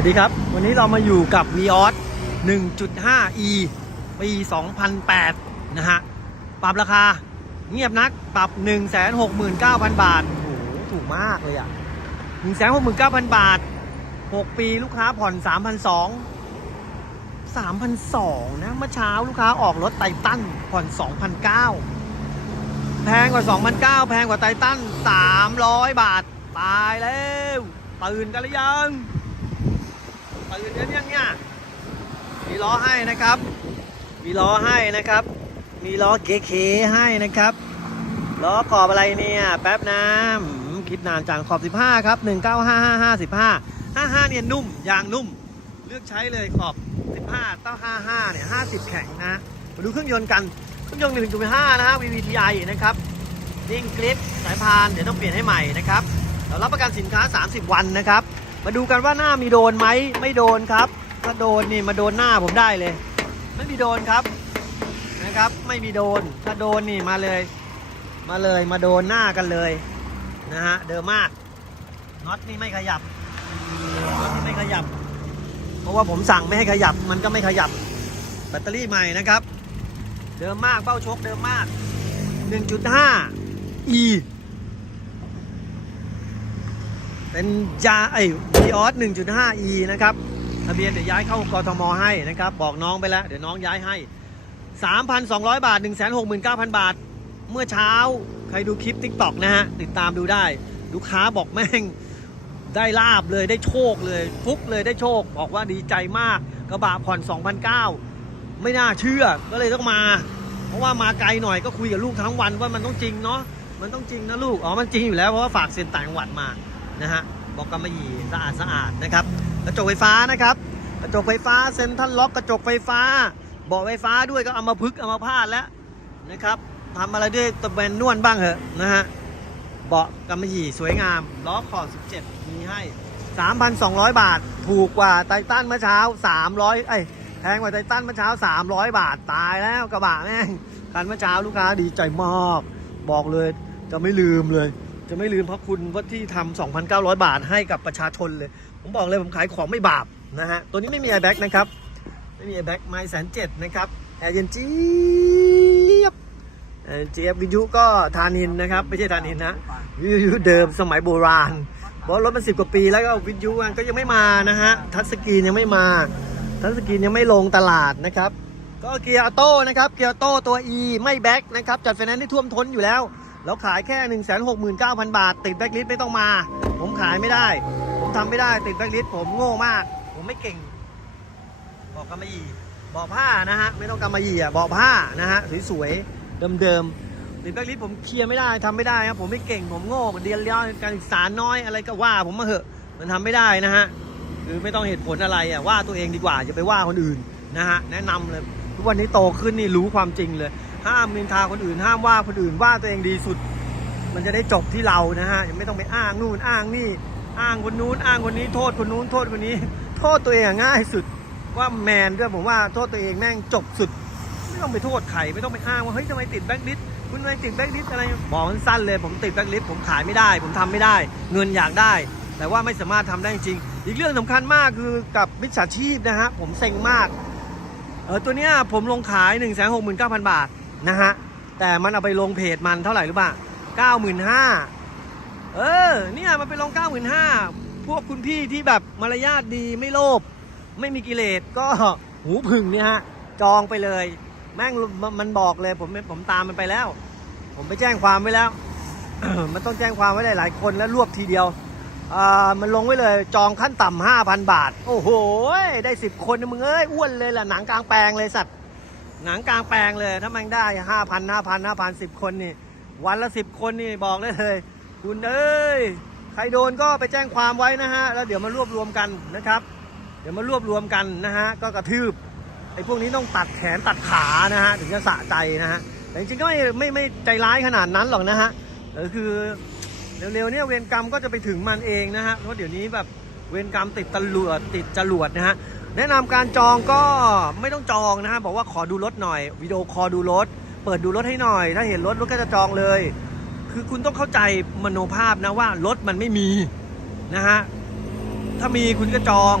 วัสดีครับ วันนี้เรามาอยู่กับ v ีออส 1.5e ปี 2008 นะฮะ ปรับราคาเงียบนัก ปรับ 169,000 บาท โอ้โห ถูกมากเลยอะ 169,000 บาท 6 ปีลูกค้าผ่อน 3,200 3,200 นะ เมื่อเช้าลูกค้าออกรถไททันผ่อน 2,900 แพงกว่า 2,900 แพงกว่าไททัน300 บาท ตายแล้ว ตื่นกันหรือยัง ตื่นกันยังเนี่ยมีล้อให้นะครับ มีล้อให้นะครับ มีล้อเก๋ๆให้นะครับ ล้อขอบอะไรเนี่ยแป๊บน้ำคิดนานจังขอบ 15 ครับ 1955 15 55 เนี่ยนุ่มยางนุ่ม เลือกใช้เลยขอบ 15ต้า55 เนี่ย 50 แข็งนะ มาดูเครื่องยนต์กัน เครื่องยนต์ 1.5 นะฮะ VVTi นะครับนิ่งกริปสายพาน เดี๋ยวต้องเปลี่ยนให้ใหม่นะครับ เรารับประกันสินค้า 30 วันนะครับ มาดูกันว่าหน้ามีโดนไหมไม่โดนครับ ถ้าโดนนี่มาโดนหน้าผมได้เลย ไม่มีโดนครับนะครับ ไม่มีโดน ถ้าโดนนี่มาเลย มาเลยมาโดนหน้ากันเลยนะฮะเดิมมากน็อตนี่ไม่ขยับน็อตนี่ไม่ขยับ เพราะว่าผมสั่งไม่ให้ขยับมันก็ไม่ขยับ แบตเตอรี่ใหม่นะครับ เดิมมากเป้าชกเดิมมาก 1.5 e เป็นยาไอ้วีออส 1.5e นะครับทะเบียนเดี๋ยวย้ายเข้ากทมให้นะครับ บอกน้องไปแล้ว เดี๋ยวน้องย้ายให้ 3,200 บาท 169,000 บาท เมื่อเช้าใครดูคลิป t ิ k t o k นะฮะ ติดตามดูได้ลูกค้าบอกแม่งได้ลาบเลยได้โชคเลย ฟุกเลยได้โชค บอกว่าดีใจมากกระบะผ่อน2,009ไม่น่าเชื่อก็เลยต้องมา เพราะว่ามาไกลหน่อยก็คุยกับลูกทั้งวันว่ามันต้องจริงเนาะมันต้องจริงนะลูก อ๋อ มันจริงอยู่แล้วเพราะว่าฝากเซ็นต่างจังหวัดมา นะฮะบอกกำมะหยี่สะอาดสะอาดนะครับกระจกไฟฟ้านะครับ กระจกไฟฟ้าเซ็นทรัลล็อกกระจกไฟฟ้าเบาะไฟฟ้าด้วยก็เอามาพึกเอามาพาดแล้วนะครับทำอะไรด้วยตะเบนนวลบ้างเหอะนะฮะเบาะกำมะหยี่สวยงามล้อขอบ17 มีให้ 3,200 บาท ถูกกว่าไททันเมื่อเช้า 300 เอ้ยแพงกว่าไททันเมื่อเช้า 300 บาทตายแล้วกระบะแม่งคันเมื่อเช้าลูกค้าดีใจมาก บอกเลยจะไม่ลืมเลย จะไม่ลืมพระคุณว่าที่ทำ2,900 บาทให้กับประชาชนเลย ผมบอกเลยผมขายของไม่บาปนะฮะ ตัวนี้ไม่มีแอร์แบ็กนะครับ ไม่มีแอร์แบ็กไม่แสนเจ็ดนะครับแอร์เย็นเจี๊ยบแอร์เจี๊ยบวิทยุก็ทานินนะครับ ไม่ใช่ทานินนะวิทยุเดิมสมัยโบราณเพราะรถมันสิบกว่าปีแล้วก็วิทยุก็ยังไม่มานะฮะทัชสกรีนยังไม่มาทัชสกรีนยังไม่ลงตลาดนะครับก็เกียร์ออโต้นะครับเกียร์ออโต้ตัว E ไม่แบ็กนะครับจัดไฟแนนซ์ได้ท่วมท้นอยู่แล้ว แล้วขายแค่1 6 9 0 0 0บาท ติดแบ็กลิสไม่ต้องมา ผมขายไม่ได้ ผมทำไม่ได้ติดแบ็กลิสผมโง่มาก ผมไม่เก่ง บอกกำมะหยี่บอกผ้านะฮะไม่ต้องกำมะหยี่อะบอกผ้านะฮะสวยๆเดิมๆติดแบ็กลิสผมเคลียร์ไม่ได้ทำไม่ได้ครับผมไม่เก่งผมโง่เรียนเรียนการศึกษาน้อยอะไรก็ว่า ผมมาเหอะมันทำไม่ได้นะฮะคือไม่ต้องเหตุผลอะไรอะว่าตัวเองดีกว่าอย่าไปว่าคนอื่นนะฮะแนะนำเลยทุกวันนี้โตขึ้นนี่รู้ความจริงเลย ห้ามนินทาคนอื่น ห้ามว่าคนอื่นว่าตัวเองดีสุด มันจะได้จบที่เรานะฮะยังไม่ต้องไปอ้างนู่นอ้างนี่ อ้างคนนู้น อ้างคนนี้โทษคนนู้นโทษคนนี้ โทษตัวเองง่ายสุดว่าแมนด้วยผมว่าโทษตัวเองแม่งจบสุด ไม่ต้องไปโทษใครไม่ต้องไปอ้างว่าเฮ้ยทำไมติดแบ็คลิสต์คุณทำไมติดแบ็คลิสต์อะไรบอกสั้นเลยผมติดแบ็คลิสต์ผมขายไม่ได้ ผมทำไม่ได้ เงินอยากได้ แต่ว่าไม่สามารถทำได้จริง อีกเรื่องสำคัญมากคือกับมิจฉาชีพนะฮะผมเซ็งมากเออตัวเนี้ยผมลงขาย 1 6 9 0 0 0 บาท นะฮะ แต่มันเอาไปลงเพจมันเท่าไหร่รู้ป่ะ95,000เออ เนี่ยมันไปลง95,000พวกคุณพี่ที่แบบมารยาทดีไม่โลภไม่มีกิเลสก็หูผึ่งเนี่ยฮะ จองไปเลย แม่งมันบอกเลยผมผมตามมันไปแล้ว ผมไปแจ้งความไว้แล้ว มันต้องแจ้งความไว้หลายๆคนแล้วรวบทีเดียวอ่ามันลงไว้เลยจองขั้นต่ำห้าพันบาท โอ้โห ได้สิบคนนะมึงเอ้ย อ้วนเลยล่ะ หนังกลางแปลงเลยสัตว์ หนังกลางแปลงเลย ถ้ามันได้ห้าพันห้าพันห้าพันสิบคนนี่ วันละสิบคนนี่บอกได้เลย คุณเอ้ย ใครโดนก็ไปแจ้งความไว้นะฮะ แล้วเดี๋ยวมารวบรวมกันนะครับ เดี๋ยวมารวบรวมกันนะฮะ ก็กระทืบไอ้พวกนี้ต้องตัดแขนตัดขานะฮะ ถึงจะสะใจนะฮะ แต่จริงๆก็ไม่ไม่ไม่ใจร้ายขนาดนั้นหรอกนะฮะเออคือเร็วๆเนี่ยเวรกรรมก็จะไปถึงมันเองนะฮะ เพราะเดี๋ยวนี้แบบเวรกรรมติดตำรวจติดจรวดนะฮะ แนะนำการจองก็ไม่ต้องจองนะฮะบอกว่าขอดูรถหน่อยวิดีโอคอดูรถ เปิดดูรถให้หน่อย ถ้าเห็นรถรถก็จะจองเลย คือคุณต้องเข้าใจมโนภาพนะว่ารถมันไม่มีนะฮะถ้ามีคุณก็จอง